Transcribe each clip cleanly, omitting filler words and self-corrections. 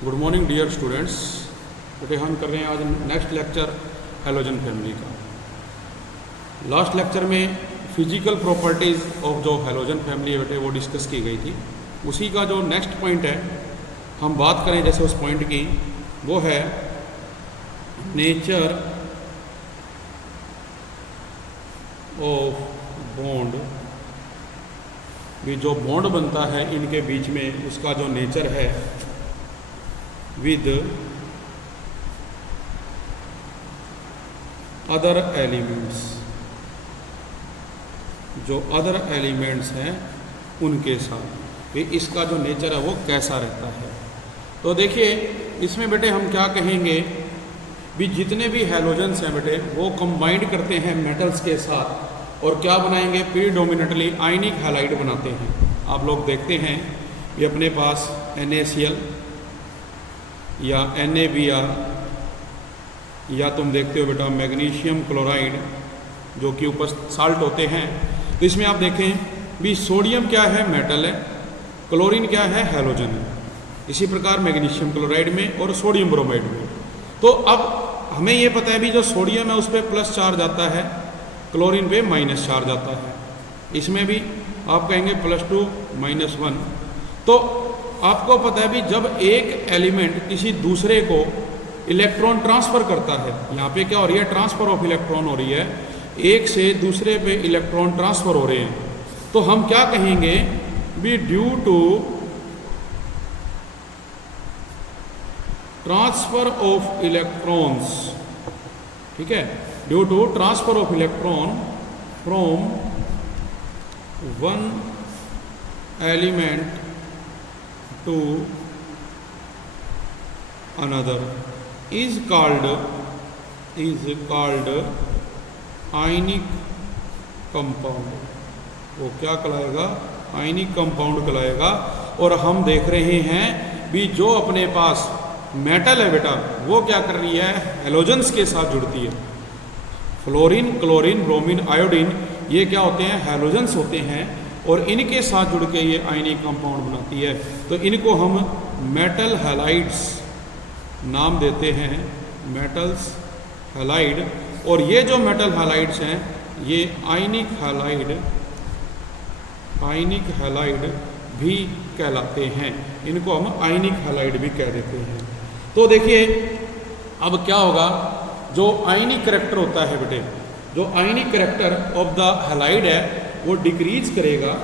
Good morning dear students. बेटे हम कर रहे हैं आज नेक्स्ट लेक्चर हैलोजन फैमिली का। लास्ट लेक्चर में फिजिकल प्रॉपर्टीज़ ऑफ जो हैलोजन फैमिली है बेटे वो डिस्कस की गई थी। उसी का जो नेक्स्ट पॉइंट है हम बात करें जैसे उस पॉइंट की, वो है नेचर ऑफ बॉन्ड। भी जो बॉन्ड बनता है इनके बीच में उसका जो नेचर है विद अदर एलिमेंट्स, जो अदर एलिमेंट्स हैं उनके साथ भी इसका जो नेचर है वो कैसा रहता है। तो देखिए इसमें बेटे हम क्या कहेंगे भी जितने भी हैलोजेंस हैं बेटे वो कंबाइंड करते हैं मेटल्स के साथ और क्या बनाएंगे, प्रीडोमिनेटली आयनिक हैलाइड बनाते हैं। आप लोग देखते हैं ये अपने पास NaCl या NaBr या तुम देखते हो बेटा मैग्नीशियम क्लोराइड जो कि ऊपर साल्ट होते हैं। तो इसमें आप देखें भी सोडियम क्या है, मेटल है, क्लोरीन क्या है, हैलोजन है। इसी प्रकार मैग्नीशियम क्लोराइड में और सोडियम ब्रोमाइड में। तो अब हमें ये पता है भी जो सोडियम है उस पर प्लस चार्ज आता है, क्लोरीन पे माइनस चार्ज आता है। इसमें भी आप कहेंगे +2 -1। तो आपको पता है भी जब एक एलिमेंट किसी दूसरे को इलेक्ट्रॉन ट्रांसफ़र करता है, यहाँ पे क्या हो रही है, ट्रांसफ़र ऑफ इलेक्ट्रॉन हो रही है, एक से दूसरे पे इलेक्ट्रॉन ट्रांसफ़र हो रहे हैं। तो हम क्या कहेंगे भी due to transfer of electrons, ठीक है, due to transfer of electron from one element to another is called ionic compound. वो क्या कहलाएगा, आयनिक कंपाउंड कहलाएगा। और हम देख रहे हैं भी जो अपने पास मेटल है बेटा वो क्या कर रही है, हैलोजेंस के साथ जुड़ती है। फ्लोरीन, क्लोरीन, ब्रोमीन, आयोडीन ये क्या होते हैं, हैलोजेंस होते हैं और इनके साथ जुड़ के ये आयनिक कंपाउंड बनाती है। तो इनको हम मेटल हैलाइड्स नाम देते हैं, मेटल्स हैलाइड। और ये जो मेटल हैलाइड्स हैं ये आयनिक हैलाइड भी कहलाते हैं। इनको हम आयनिक हैलाइड भी कह देते हैं। तो देखिए अब क्या होगा, जो आयनिक करैक्टर होता है बेटे, जो आयनिक करैक्टर ऑफ द हैलाइड है वो डिक्रीज करेगा,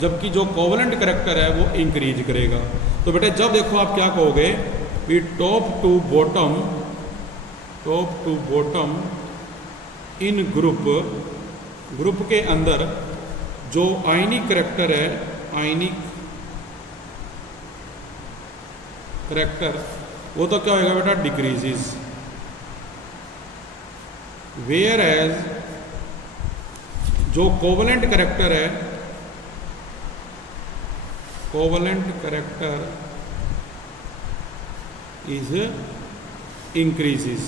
जबकि जो कोवलेंट करैक्टर है वो इंक्रीज करेगा। तो बेटे जब देखो आप क्या कहोगे भी top to bottom in group के अंदर जो आयनिक करैक्टर है, आयनिक करैक्टर वो तो क्या होगा बेटा, डिक्रीजेस। वेयर एज जो कोवलेंट करैक्टर है, कोवलेंट करैक्टर इज इंक्रीजेस,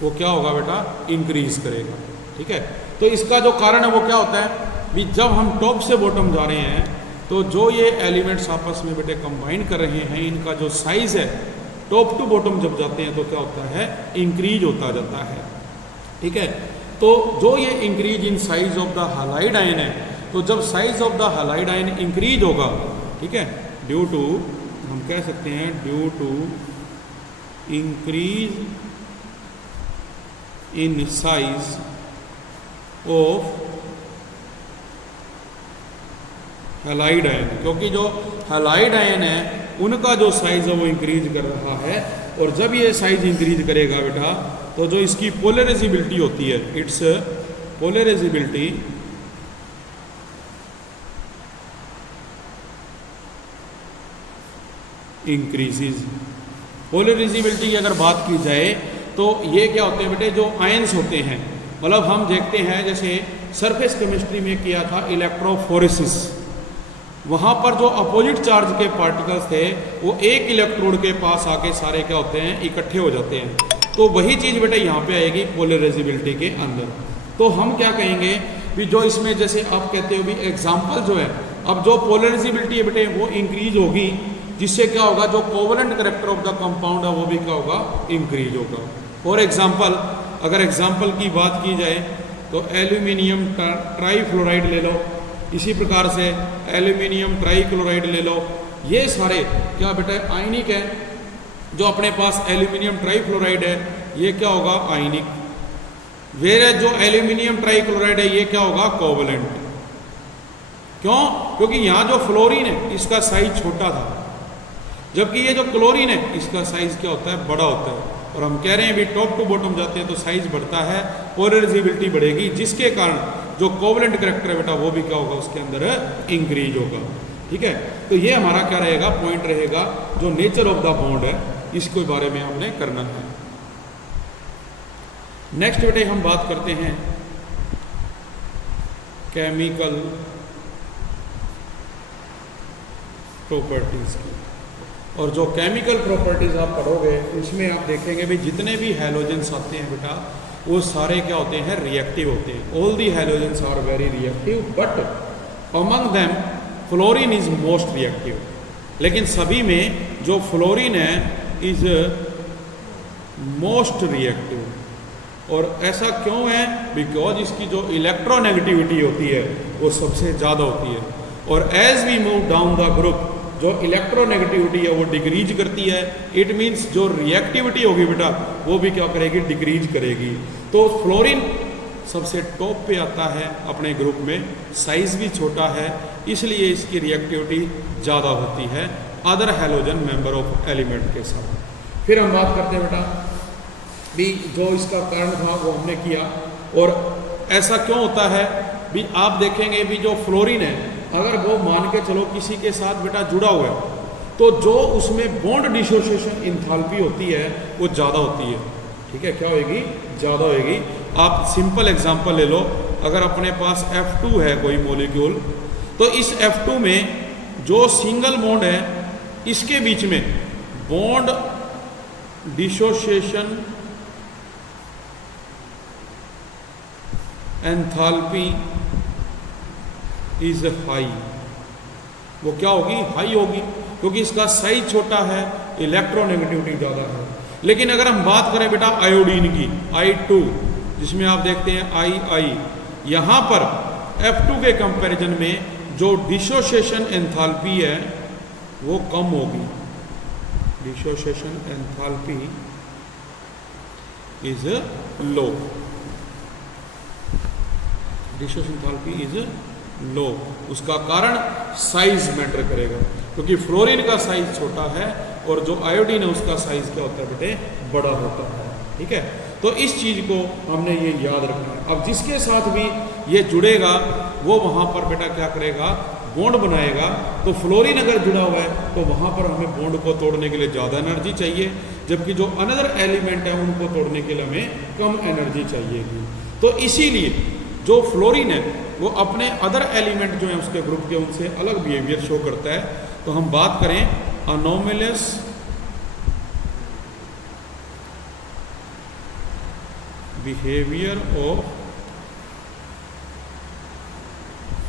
वो क्या होगा बेटा, इंक्रीज करेगा। ठीक है, तो इसका जो कारण है वो क्या होता है भी जब हम टॉप से बॉटम जा रहे हैं तो जो ये एलिमेंट्स आपस में बेटे कंबाइन कर रहे हैं इनका जो साइज है टॉप टू बॉटम जब जाते हैं तो क्या होता है, इंक्रीज होता जाता है। ठीक है, तो जो ये increase in size of the halide ion है, तो जब size of the halide ion increase होगा, ठीक है, ड्यू टू, हम कह सकते हैं due to increase in size of halide ion, क्योंकि जो हैलाइड आयन है उनका जो साइज है वो इंक्रीज कर रहा है। और जब ये साइज इंक्रीज करेगा बेटा तो जो इसकी पोलराइजेबिलिटी होती है, इट्स पोलराइजेबिलिटी इंक्रीजेज। पोलराइजेबिलिटी की अगर बात की जाए तो ये क्या होते हैं बेटे, जो आयंस होते हैं, मतलब हम देखते हैं जैसे सरफेस केमिस्ट्री में किया था इलेक्ट्रोफोरेसिस, वहाँ पर जो अपोजिट चार्ज के पार्टिकल्स थे वो एक इलेक्ट्रोड के पास आके सारे क्या होते हैं, इकट्ठे हो जाते हैं। तो वही चीज़ बेटे यहाँ पे आएगी पोलराइजेबिलिटी के अंदर। तो हम क्या कहेंगे भी जो इसमें जैसे आप कहते हो भी एग्जाम्पल जो है, अब जो पोलराइजेबिलिटी है बेटे वो इंक्रीज होगी जिससे क्या होगा, जो covalent character of the compound है वो भी क्या होगा, इंक्रीज होगा। फॉर एग्जाम्पल, अगर एग्जाम्पल की बात की जाए तो एल्यूमिनियम ट्राईफ्लोराइड ले लो, इसी प्रकार से एल्यूमिनियम ट्राईक्लोराइड ले लो, ये सारे क्या बेटा आयनिक है। जो अपने पास एल्यूमिनियम ट्राईफ्लोराइड है ये क्या होगा, आयनिक। वेयर जो एल्यूमिनियम ट्राईक्लोराइड है ये क्या होगा, कोवलेंट। क्यों? क्योंकि यहाँ जो फ्लोरीन है इसका साइज छोटा था, जबकि ये जो क्लोरीन है इसका साइज क्या होता है, बड़ा होता है। और हम कह रहे हैं भी टॉप टू बॉटम जाते हैं तो साइज बढ़ता है, पोलराइजेबिलिटी बढ़ेगी, जिसके कारण जो कोवलेंट करेक्टर है बेटा वो भी क्या होगा, उसके अंदर इंक्रीज होगा। ठीक है, तो ये हमारा क्या रहेगा, पॉइंट रहेगा, जो नेचर ऑफ द बॉन्ड है इसके बारे में हमने करना है। नेक्स्ट बेटे हम बात करते हैं केमिकल प्रॉपर्टीज की। और जो केमिकल प्रॉपर्टीज आप पढ़ोगे उसमें आप देखेंगे भी जितने भी हैलोजेंस आते हैं बेटा वो सारे क्या होते हैं, रिएक्टिव होते हैं। All the halogens are very reactive, but among them fluorine is most reactive. लेकिन सभी में जो फ्लोरीन है इज मोस्ट रिएक्टिव। और ऐसा क्यों है, बिकॉज इसकी जो इलेक्ट्रोनेगेटिविटी होती है वो सबसे ज़्यादा होती है। और as we move down the group जो इलेक्ट्रोनेगेटिविटी है वो डिक्रीज करती है। इट मीन्स जो रिएक्टिविटी होगी बेटा वो भी क्या करेगी, डिक्रीज करेगी। तो फ्लोरीन सबसे टॉप पे आता है अपने ग्रुप में, साइज भी छोटा है, इसलिए इसकी रिएक्टिविटी ज़्यादा होती है other halogen member of element के साथ। फिर हम बात करते हैं बेटा भी जो इसका कारण था वो हमने किया। और ऐसा क्यों होता है भी, आप देखेंगे भी जो फ्लोरीन है अगर वो मान के चलो किसी के साथ बेटा जुड़ा हुआ है तो जो उसमें बॉन्ड डिसोसिएशन इंथैल्पी होती है वो ज़्यादा होती है। ठीक है, क्या होगी, ज़्यादा होगी। आप सिंपल एग्जांपल ले लो, अगर अपने पास F2 है कोई मॉलिक्यूल, तो इस F2 में जो सिंगल बॉन्ड है इसके बीच में bond dissociation enthalpy is high. वो क्या होगी, हाई होगी, क्योंकि इसका साइज छोटा है, इलेक्ट्रोनेगेटिविटी ज़्यादा है। लेकिन अगर हम बात करें बेटा आयोडीन की, I2, जिसमें आप देखते हैं II, यहाँ पर F2 के कंपैरिजन में जो डिसोसिएशन एंथैल्पी है वो कम होगी। Dissociation enthalpy is low, dissociation enthalpy is low. उसका कारण साइज मैटर करेगा, क्योंकि फ्लोरीन का साइज छोटा है और जो आयोडीन है उसका साइज क्या होता है बेटे, बड़ा होता है। ठीक है, तो इस चीज़ को हमने ये याद रखना है। अब जिसके साथ भी ये जुड़ेगा वो वहाँ पर बेटा क्या करेगा, बॉन्ड बनाएगा। तो फ्लोरीन अगर जुड़ा हुआ है तो वहाँ पर हमें बॉन्ड को तोड़ने के लिए ज़्यादा एनर्जी चाहिए, जबकि जो अनदर एलिमेंट है उनको तोड़ने के लिए हमें कम एनर्जी चाहिएगी। तो इसीलिए जो फ्लोरीन है वो अपने अदर एलिमेंट जो है उसके ग्रुप के उनसे अलग बिहेवियर शो करता है। तो हम बात करें अनोमलस बिहेवियर ऑफ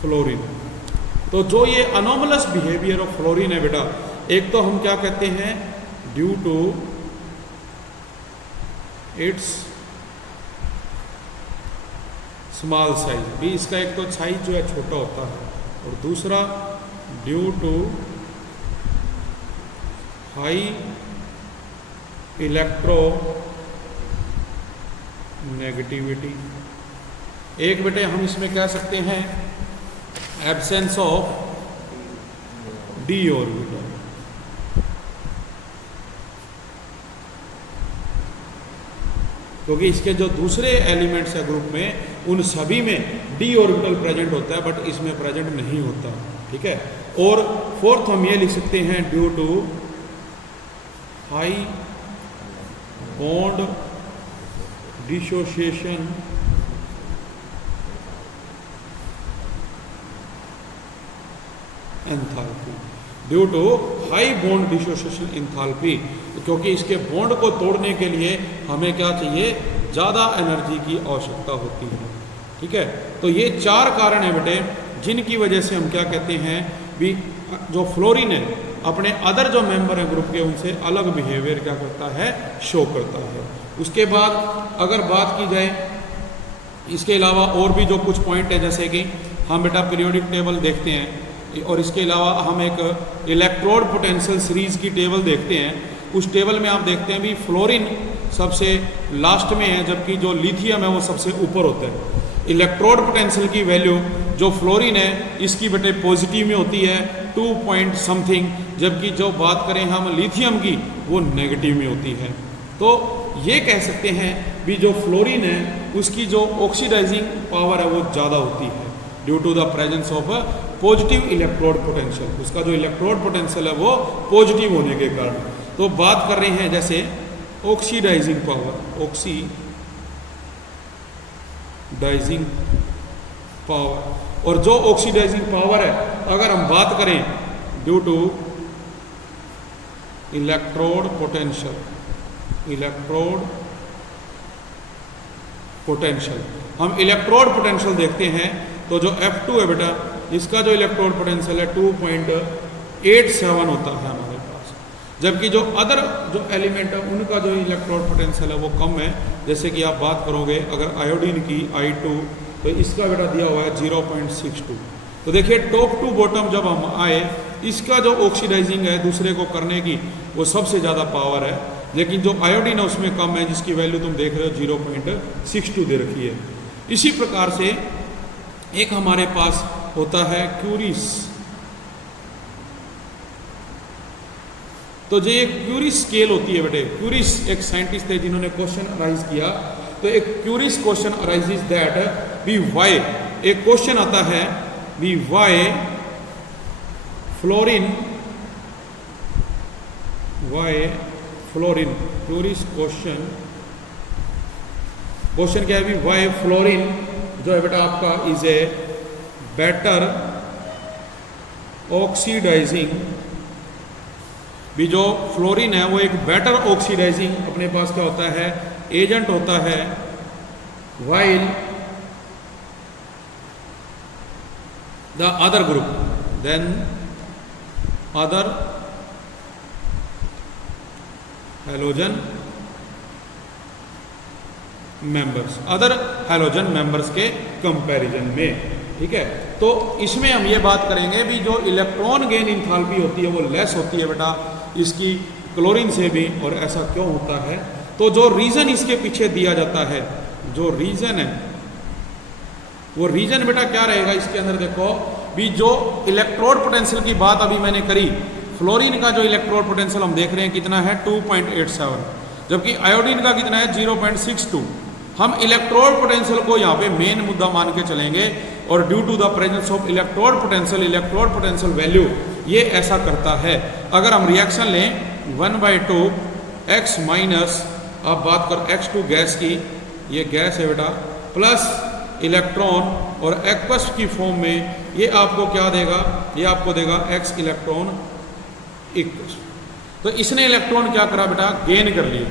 फ्लोरीन। तो जो ये अनोमलस बिहेवियर ऑफ फ्लोरीन है बेटा, एक तो हम क्या कहते हैं, due to its small size भी, इसका एक तो साइज जो है छोटा होता है, और दूसरा due to high electronegativity. एक बेटे हम इसमें कह सकते हैं एब्सेंस ऑफ डी ऑर्बिटल। क्योंकि इसके जो दूसरे एलिमेंट्स है ग्रुप में उन सभी में डी ऑर्बिटल प्रेजेंट होता है, बट इसमें प्रेजेंट नहीं होता। ठीक है, और फोर्थ हम ये लिख सकते हैं due to high bond dissociation enthalpy. Due to high bond dissociation enthalpy, क्योंकि इसके बॉन्ड को तोड़ने के लिए हमें क्या चाहिए, ज़्यादा एनर्जी की आवश्यकता होती है। ठीक है, तो ये चार कारण हैं बेटे जिनकी वजह से हम क्या कहते हैं भी जो फ्लोरीन है अपने अदर जो मेंबर हैं ग्रुप के उनसे अलग बिहेवियर क्या करता है, शो करता है। उसके बाद अगर बात की जाए इसके अलावा और भी जो कुछ पॉइंट है, जैसे कि हम बेटा पीरियोडिक टेबल देखते हैं और इसके अलावा हम एक इलेक्ट्रोड पोटेंशियल सीरीज़ की टेबल देखते हैं। उस टेबल में आप देखते हैं भी फ्लोरीन सबसे लास्ट में है, जबकि जो लिथियम है वो सबसे ऊपर होता है। इलेक्ट्रोड पोटेंशियल की वैल्यू जो फ्लोरीन है इसकी बेटे पॉजिटिव में होती है 2 पॉइंट समथिंग, जबकि जो बात करें हम लिथियम की वो नेगेटिव में होती है। तो ये कह सकते हैं भी जो फ्लोरीन है उसकी जो ऑक्सीडाइजिंग पावर है वो ज़्यादा होती है due to the presence of positive electrode potential. उसका जो इलेक्ट्रोड पोटेंशियल है वो पॉजिटिव होने के कारण। तो बात कर रहे हैं जैसे ऑक्सीडाइजिंग पावर, ऑक्सीडाइजिंग पावर, और जो ऑक्सीडाइजिंग पावर है अगर हम बात करें ड्यू टू इलेक्ट्रोड पोटेंशियल, हम इलेक्ट्रोड पोटेंशियल देखते हैं तो जो F2 है बेटा इसका जो इलेक्ट्रोड पोटेंशियल है 2.87 होता है हमारे पास, जबकि जो अदर जो एलिमेंट है उनका जो इलेक्ट्रोड पोटेंशियल है वो कम है। जैसे कि आप बात करोगे अगर आयोडीन की I2 तो इसका बेटा दिया हुआ है 0.62। तो देखिए टॉप टू बॉटम जब हम आए इसका जो ऑक्सीडाइजिंग है दूसरे को करने की वो सबसे ज़्यादा पावर है, लेकिन जो आयोडीन है उसमें कम है जिसकी वैल्यू तुम देख रहे हो 0.62 दे रखी है। इसी प्रकार से एक हमारे पास होता है क्यूरिस। तो जो ये क्यूरिस स्केल होती है बेटे, क्यूरिस एक साइंटिस्ट थे जिन्होंने क्वेश्चन अराइज किया। तो एक curious question arises that B Y, एक क्वेश्चन आता है B Y fluorine, curious question क्या है भी वाई फ्लोरीन जो है बेटा आपका इज ए बेटर ऑक्सीडाइजिंग, भी जो फ्लोरीन है वो एक बेटर ऑक्सीडाइजिंग अपने पास क्या होता है एजेंट होता है, while the other group than other halogen members, other halogen members के कंपैरिजन में। ठीक है, तो इसमें हम ये बात करेंगे भी जो इलेक्ट्रॉन गेन इंथैल्पी होती है वो लेस होती है बेटा इसकी क्लोरीन से भी, और ऐसा क्यों होता है? तो जो रीज़न इसके पीछे दिया जाता है, जो रीज़न है वो रीज़न बेटा क्या रहेगा इसके अंदर देखो भी जो इलेक्ट्रोड पोटेंशियल की बात अभी मैंने करी, फ्लोरीन का जो इलेक्ट्रोड पोटेंशियल हम देख रहे हैं कितना है 2.87, जबकि आयोडीन का कितना है 0.62। हम इलेक्ट्रोड पोटेंशियल को यहाँ पे मेन मुद्दा मान के चलेंगे और due to the presence of electrode potential value ये ऐसा करता है। अगर हम रिएक्शन लें 1/2 x माइनस, अब बात कर x2 गैस की, ये गैस है बेटा, प्लस इलेक्ट्रॉन और एक्वस की फॉर्म में ये आपको क्या देगा, ये आपको देगा x इलेक्ट्रॉन इक्वस। तो इसने इलेक्ट्रॉन क्या करा बेटा गेन कर लिए,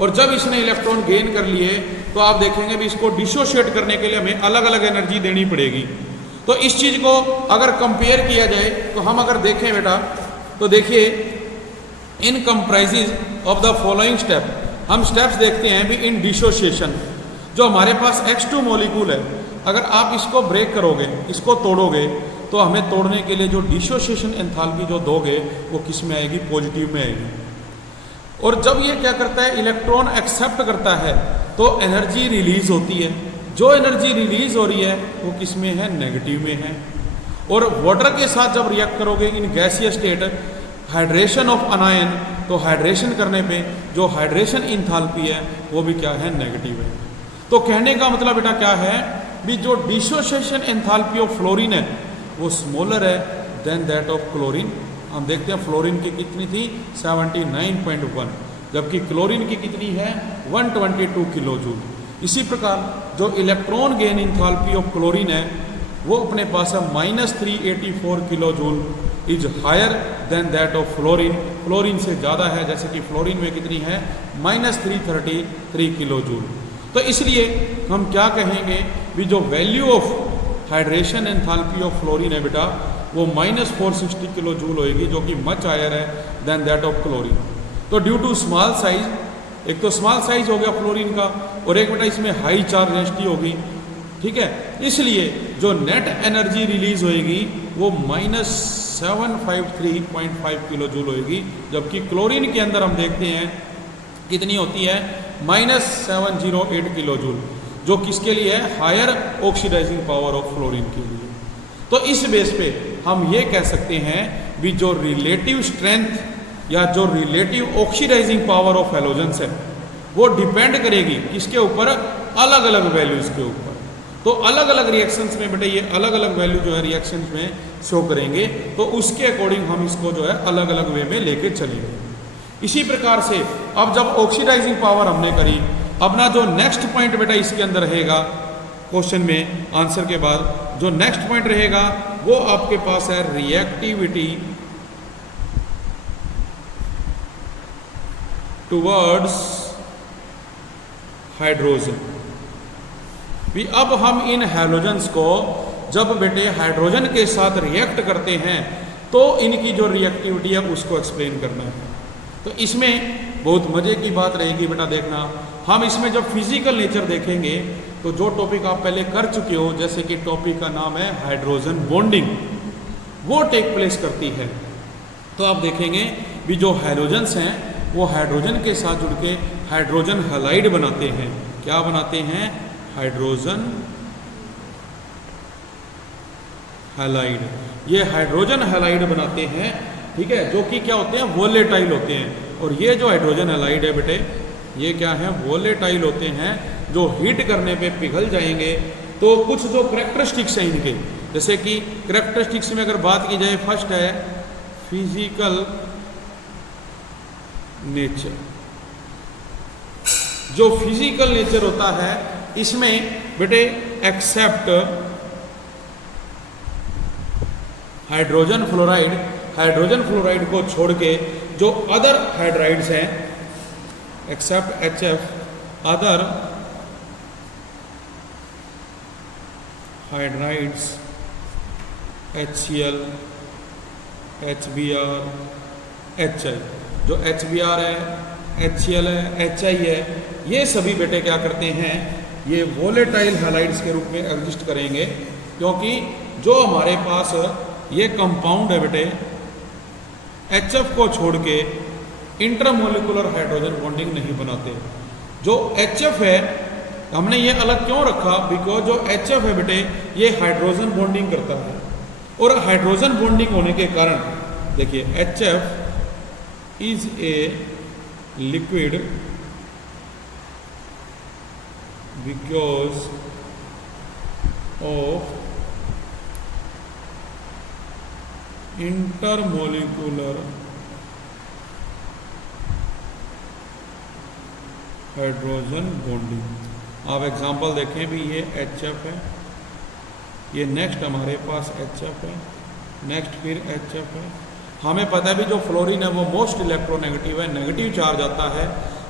और जब इसने इलेक्ट्रॉन गेन कर लिए तो आप देखेंगे भी इसको डिसोशिएट करने के लिए हमें अलग अलग एनर्जी देनी पड़ेगी। तो इस चीज़ को अगर कंपेयर किया जाए तो हम अगर देखें बेटा तो देखिए in comprises of the following step, हम स्टेप्स देखते हैं भी इन डिसोशिएशन। जो हमारे पास X2 मॉलिक्यूल है अगर आप इसको ब्रेक करोगे, इसको तोड़ोगे, तो हमें तोड़ने के लिए जो डिसोशिएशन एंथैल्पी जो दोगे वो किस में आएगी, पॉजिटिव में आएगी। और जब ये क्या करता है इलेक्ट्रॉन एक्सेप्ट करता है तो एनर्जी रिलीज होती है, जो एनर्जी रिलीज हो रही है वो किस में है, नेगेटिव में है। और वाटर के साथ जब रिएक्ट करोगे इन गैसीय स्टेट, हाइड्रेशन ऑफ अनायन, तो हाइड्रेशन करने पे जो हाइड्रेशन एंथैल्पी है वो भी क्या है, नेगेटिव है। तो कहने का मतलब बेटा क्या है भी जो डिसोसिएशन एंथैल्पी ऑफ फ्लोरीन है वो स्मॉलर है देन दैट ऑफ क्लोरीन। हम देखते हैं फ्लोरीन की कितनी थी 79.1, जबकि क्लोरीन की कितनी है 122 किलो जूल। इसी प्रकार जो electron gain enthalpy of chlorine है वो अपने पास है -384 kilo joule, is higher than that of fluorine, fluorine से ज़्यादा है, जैसे कि फ्लोरीन में कितनी है -333 किलो जूल। तो इसलिए हम क्या कहेंगे भी जो value of hydration enthalpy of fluorine है बेटा वो -460 किलो जूल होएगी, जो कि मच हायर है देन दैट ऑफ क्लोरीन। तो ड्यू टू स्मॉल साइज, एक तो स्मॉल साइज हो गया फ्लोरीन का, और एक बेटा इसमें हाई चार्ज डेंसिटी होगी, ठीक है, इसलिए जो नेट एनर्जी रिलीज होएगी वो -753.5 किलो जूल होएगी, जबकि क्लोरीन के अंदर हम देखते हैं कितनी होती है, -708 किलो जूल, जो किसके लिए है, higher oxidising power of fluorine के लिए। तो इस बेस पे हम ये कह सकते हैं भी जो रिलेटिव स्ट्रेंथ या जो relative oxidising power of halogens है वो डिपेंड करेगी किसके ऊपर, अलग अलग वैल्यूज के ऊपर। तो अलग अलग रिएक्शंस में बेटे ये अलग अलग वैल्यू जो है रिएक्शंस में शो करेंगे, तो उसके अकॉर्डिंग हम इसको जो है अलग अलग वे में लेके चलेंगे। इसी प्रकार से अब जब ऑक्सीडाइजिंग पावर हमने करी, अब ना जो नेक्स्ट पॉइंट बेटा इसके अंदर रहेगा क्वेश्चन में आंसर के बाद, जो नेक्स्ट पॉइंट रहेगा वो आपके पास है रिएक्टिविटी टुवर्ड्स हाइड्रोजन। भी अब हम इन हैलोजेंस को जब बेटे हाइड्रोजन के साथ रिएक्ट करते हैं तो इनकी जो रिएक्टिविटी है उसको एक्सप्लेन करना है। तो इसमें बहुत मजे की बात रहेगी बेटा, देखना हम इसमें जब फिजिकल नेचर देखेंगे तो जो टॉपिक आप पहले कर चुके हो, जैसे कि टॉपिक का नाम है हाइड्रोजन बॉन्डिंग, वो टेक प्लेस करती है। तो आप देखेंगे भी जो हैलोजेंस हैं वो हाइड्रोजन के साथ जुड़ के हाइड्रोजन हैलाइड बनाते हैं। क्या बनाते हैं, हाइड्रोजन हैलाइड। ये हाइड्रोजन हैलाइड बनाते हैं, ठीक है, जो कि क्या होते हैं, वोलेटाइल होते हैं। और ये जो हाइड्रोजन हैलाइड है बेटे, ये क्या है, वोलेटाइल होते हैं, जो हीट करने पे पिघल जाएंगे। तो कुछ जो करेक्टरिस्टिक्स हैं इनके, जैसे कि करेक्टरिस्टिक्स में अगर बात की जाए, फर्स्ट है फिजिकल नेचर। जो फिजिकल नेचर होता है इसमें बेटे except hydrogen fluoride, hydrogen fluoride को छोड़ के जो अदर हाइड्राइड्स हैं, except HF, other hydrides HCl, HBr, HI, जो HBr है, HCl है, HI है, ये सभी बेटे क्या करते हैं, ये वोलेटाइल हैलाइड्स के रूप में एग्जिस्ट करेंगे, क्योंकि जो हमारे पास ये कंपाउंड है बेटे, HF को छोड़ के इंटरमोलिकुलर हाइड्रोजन बॉन्डिंग नहीं बनाते। जो HF है हमने ये अलग क्यों रखा, बिकॉज जो HF है बेटे ये हाइड्रोजन बॉन्डिंग करता है, और हाइड्रोजन बॉन्डिंग होने के कारण देखिए HF is a liquid because of intermolecular hydrogen bonding. आप एग्जांपल देखें भी, ये HF है, ये नेक्स्ट हमारे पास HF है, नेक्स्ट फिर HF है। हमें पता है भी जो फ्लोरीन है वो मोस्ट इलेक्ट्रोनेगेटिव है, नेगेटिव चार्ज आता है,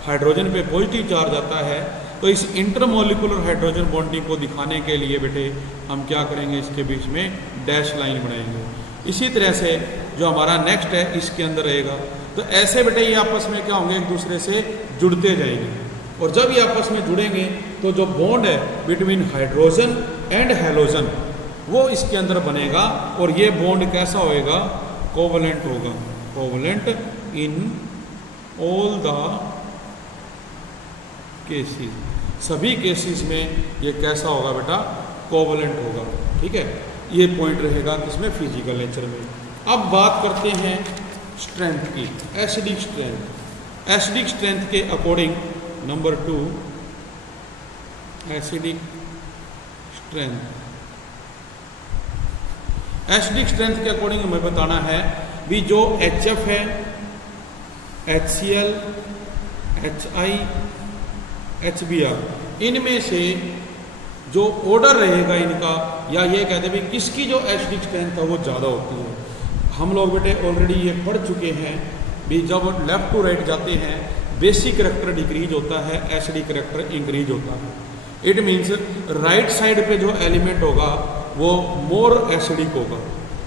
हाइड्रोजन पे पॉजिटिव चार्ज आता है। तो इस इंटरमोलिकुलर हाइड्रोजन बॉन्डिंग को दिखाने के लिए बेटे हम क्या करेंगे, इसके बीच में डैश लाइन बनाएंगे। इसी तरह से जो हमारा नेक्स्ट है इसके अंदर रहेगा। तो ऐसे बेटे ये आपस में क्या होंगे, एक दूसरे से जुड़ते जाएंगे, और जब ये आपस में जुड़ेंगे तो जो बॉन्ड है बिटवीन हाइड्रोजन एंड हैलोजन वो इसके अंदर बनेगा, और ये बॉन्ड कैसा होएगा, कोवलेंट होगा। Covalent in all the cases, सभी केसेस में ये कैसा होगा बेटा, कोवलेंट होगा, ठीक है। ये पॉइंट रहेगा किसमें, फिजिकल नेचर में। अब बात करते हैं स्ट्रेंथ की, एसिडिक स्ट्रेंथ। एसिडिक स्ट्रेंथ के according number 2, acidic strength. Acidic strength के अकॉर्डिंग हमें बताना है भी जो HF है, HCl, HI, HBr, इनमें से जो ऑर्डर रहेगा इनका, या ये कहते हैं किसकी जो एसिडिक स्ट्रेंथ है वो ज़्यादा होती है। हम लोग बेटे ऑलरेडी ये पढ़ चुके हैं भी, जब लेफ्ट टू राइट जाते हैं बेसिक करैक्टर डिक्रीज होता है, एसिडिक करैक्टर इंक्रीज होता है। इट मीन्स राइट साइड पे जो एलिमेंट होगा वो मोर एसिडिक होगा,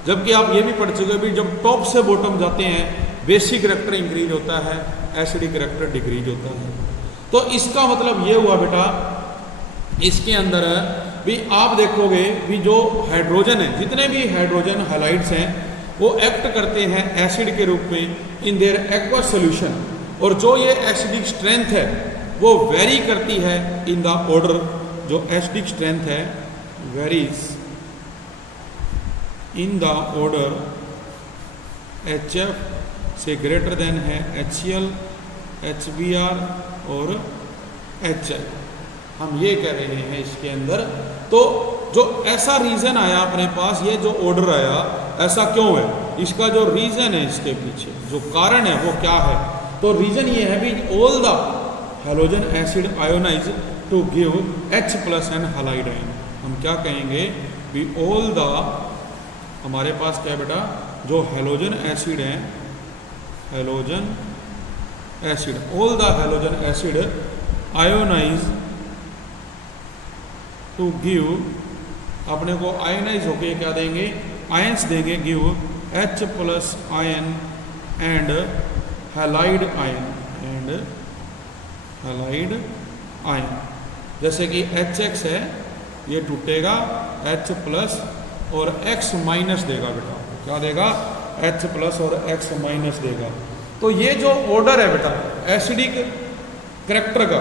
जबकि आप ये भी पढ़ चुके भी जब टॉप से बॉटम जाते हैं बेसिक करैक्टर इंक्रीज होता है, एसिडिक करैक्टर डिक्रीज होता है। तो इसका मतलब ये हुआ बेटा इसके अंदर भी आप देखोगे भी जो हाइड्रोजन है, जितने भी हाइड्रोजन हैलाइड्स हैं वो एक्ट करते हैं एसिड के रूप में इन देयर एक्वा सॉल्यूशन, और जो ये एसिडिक स्ट्रेंथ है वो वेरी करती है इन द ऑर्डर, जो एसिडिक स्ट्रेंथ है varies in the order HF से ग्रेटर देन है HCl, HBr और HI। हम ये कह रहे हैं इसके अंदर। तो जो ऐसा रीज़न आया अपने पास, ये जो ऑर्डर आया ऐसा क्यों है, इसका जो रीज़न है इसके पीछे जो कारण है वो क्या है, तो रीज़न ये है भी all the halogen acid ionise to give H+ and halide ion. हम क्या कहेंगे भी ऑल द, हमारे पास क्या बेटा जो हैलोजन एसिड है, halogen acid, all the halogen acid ionise to give, अपने को आयोनाइज होके क्या देंगे, आयंस देंगे, give H+ ion and halide ion, and halide ion. जैसे कि HX है ये टूटेगा H+ और X- देगा बेटा, क्या देगा H+ और X- देगा। तो ये जो ऑर्डर है बेटा एसिडिक करैक्टर का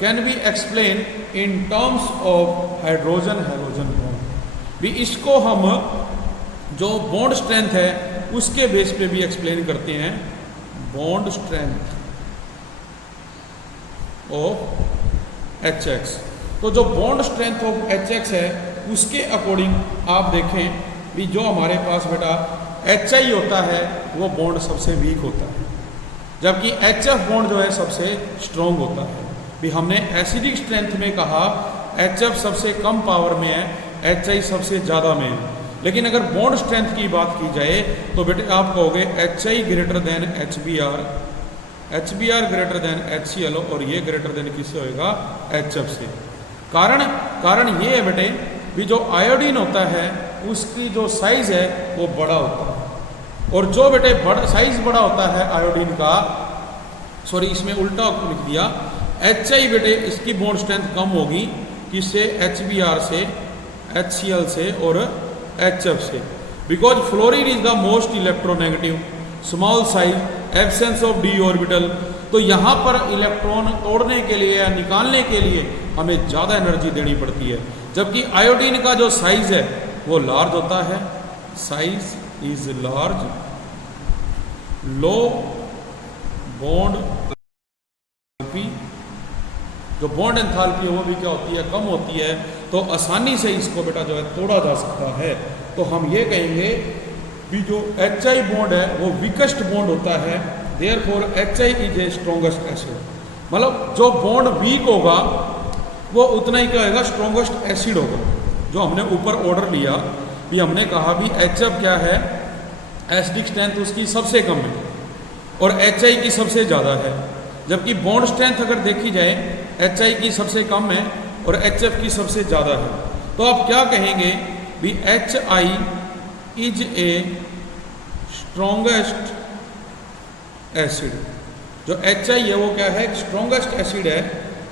can be explain in terms of hydrogen halogen bond. भी इसको हम जो बॉन्ड स्ट्रेंथ है उसके बेस पे भी एक्सप्लेन करते हैं, बॉन्ड स्ट्रेंथ ऑफ HX। तो जो बॉन्ड स्ट्रेंथ ऑफ HX है उसके अकॉर्डिंग आप देखें भी जो हमारे पास बेटा HI होता है वो बॉन्ड सबसे वीक होता है, जबकि HF बॉन्ड जो है सबसे स्ट्रॉन्ग होता है। भी हमने एसिडिक स्ट्रेंथ में कहा HF सबसे कम पावर में है, HI सबसे ज़्यादा में है, लेकिन अगर बॉन्ड स्ट्रेंथ की बात की जाए तो बेटे आप कहोगे HI greater than HBr, HBr greater than HCl, और ये ग्रेटर देन किससे होएगा, HF से। कारण ये है बेटे भी जो आयोडीन होता है उसकी जो साइज है वो बड़ा होता है, और जो बेटे साइज बड़ा होता है आयोडीन का, सॉरी इसमें उल्टा लिख दिया, HI बेटे इसकी बॉन्ड स्ट्रेंथ कम होगी किससे, HBr से, HCl से और HF से, because fluorine is the most electronegative, small size, absence of d orbital. तो यहाँ पर इलेक्ट्रॉन तोड़ने के लिए या निकालने के लिए हमें ज़्यादा एनर्जी देनी पड़ती है, जबकि आयोडीन का जो साइज है वो लार्ज होता है, size is large, low bond enthalpy, जो बॉन्ड एंथैल्पी है वो भी क्या होती है, कम होती है, तो आसानी से इसको बेटा जो है तोड़ा जा सकता है। तो हम ये कहेंगे भी जो HI बॉन्ड है वो वीकेस्ट बॉन्ड होता है, therefore HI is a strongest acid. मतलब जो बॉन्ड वीक होगा वो उतना ही क्या होगा, स्ट्रॉन्गेस्ट एसिड होगा। जो हमने ऊपर ऑर्डर लिया भी हमने कहा भी HF क्या है, एसिडिक स्ट्रेंथ उसकी सबसे कम है और HI की सबसे ज़्यादा है, जबकि बॉन्ड स्ट्रेंथ अगर देखी जाए HI की सबसे कम है और HF की सबसे ज़्यादा है। तो आप क्या कहेंगे भी HI is a strongest acid. जो HI है वो क्या है, स्ट्रॉन्गेस्ट एसिड है,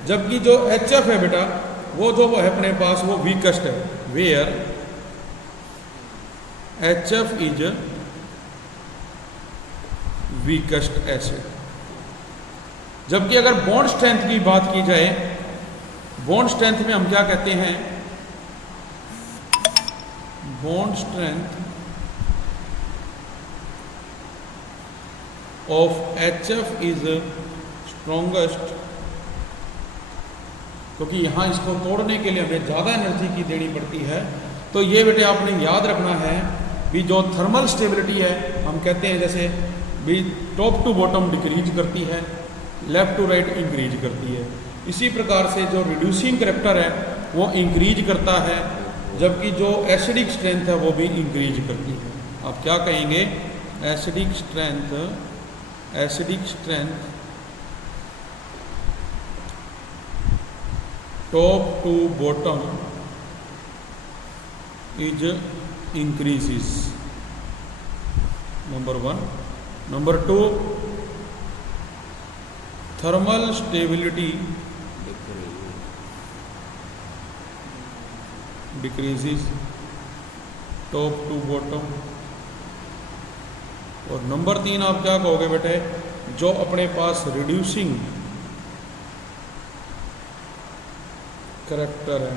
जबकि जो HF है बेटा वो जो है अपने पास वो वीकेस्ट है, where HF is weakest acid. जबकि अगर बॉन्ड स्ट्रेंथ की बात की जाए, बॉन्ड स्ट्रेंथ में हम क्या कहते हैं, bond strength of HF is strongest, क्योंकि यहाँ इसको तोड़ने के लिए हमें ज़्यादा एनर्जी की देनी पड़ती है। तो ये बेटे आपने याद रखना है भी जो थर्मल स्टेबिलिटी है हम कहते हैं जैसे भी टॉप टू बॉटम डिक्रीज करती है, लेफ़्ट टू राइट इंक्रीज करती है, इसी प्रकार से जो रिड्यूसिंग करैक्टर है वो इंक्रीज करता है, जबकि जो एसिडिक स्ट्रेंथ है वो भी इंक्रीज करती है। आप क्या कहेंगे, acidic strength, acidic strength top to bottom is increases, number 1। Number 2, thermal stability decreases top to bottom. और नंबर 3 आप क्या कहोगे बेटे, जो अपने पास रिड्यूसिंग करैक्टर है,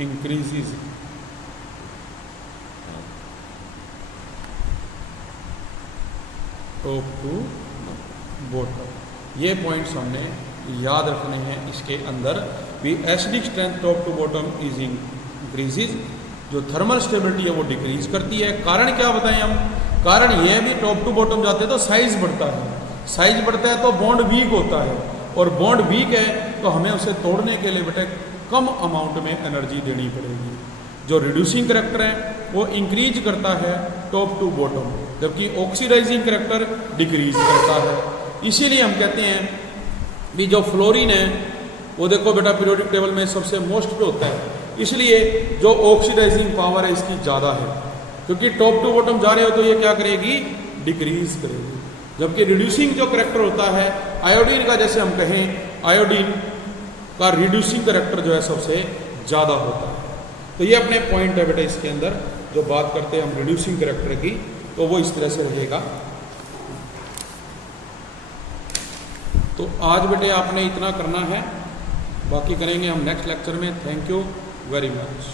इंक्रीजेस टॉप टू बॉटम। ये पॉइंट्स हमने याद रखने हैं इसके अंदर भी। Acidic strength top to bottom is increases, जो थर्मल स्टेबिलिटी है वो डिक्रीज करती है। कारण क्या बताएं हम, कारण ये भी टॉप टू बॉटम जाते हैं तो साइज बढ़ता है, साइज बढ़ता है तो बॉन्ड वीक होता है, और बॉन्ड वीक है तो हमें उसे तोड़ने के लिए बेटे कम अमाउंट में एनर्जी देनी पड़ेगी। जो रिड्यूसिंग करैक्टर है वो इंक्रीज करता है टॉप टू बॉटम, जबकि ऑक्सीडाइजिंग करैक्टर डिक्रीज करता है। इसीलिए हम कहते हैं भी जो फ्लोरीन है वो देखो बेटा पीरियोडिक टेबल में सबसे मोस्ट पे होता है, इसलिए जो ऑक्सीडाइजिंग पावर है इसकी ज़्यादा है, क्योंकि टॉप टू बॉटम जा रहे हो तो ये क्या करेगी, डिक्रीज करेगी। जबकि रिड्यूसिंग जो करैक्टर होता है आयोडीन का, जैसे हम कहें आयोडीन का रिड्यूसिंग करैक्टर जो है सबसे ज़्यादा होता है। तो ये अपने पॉइंट है बेटा इसके अंदर, जो बात करते हैं हम रिड्यूसिंग करैक्टर की, तो वो इस तरह से रहेगा। तो आज बेटे आपने इतना करना है, बाकी करेंगे हम नेक्स्ट लेक्चर में। Thank you very much.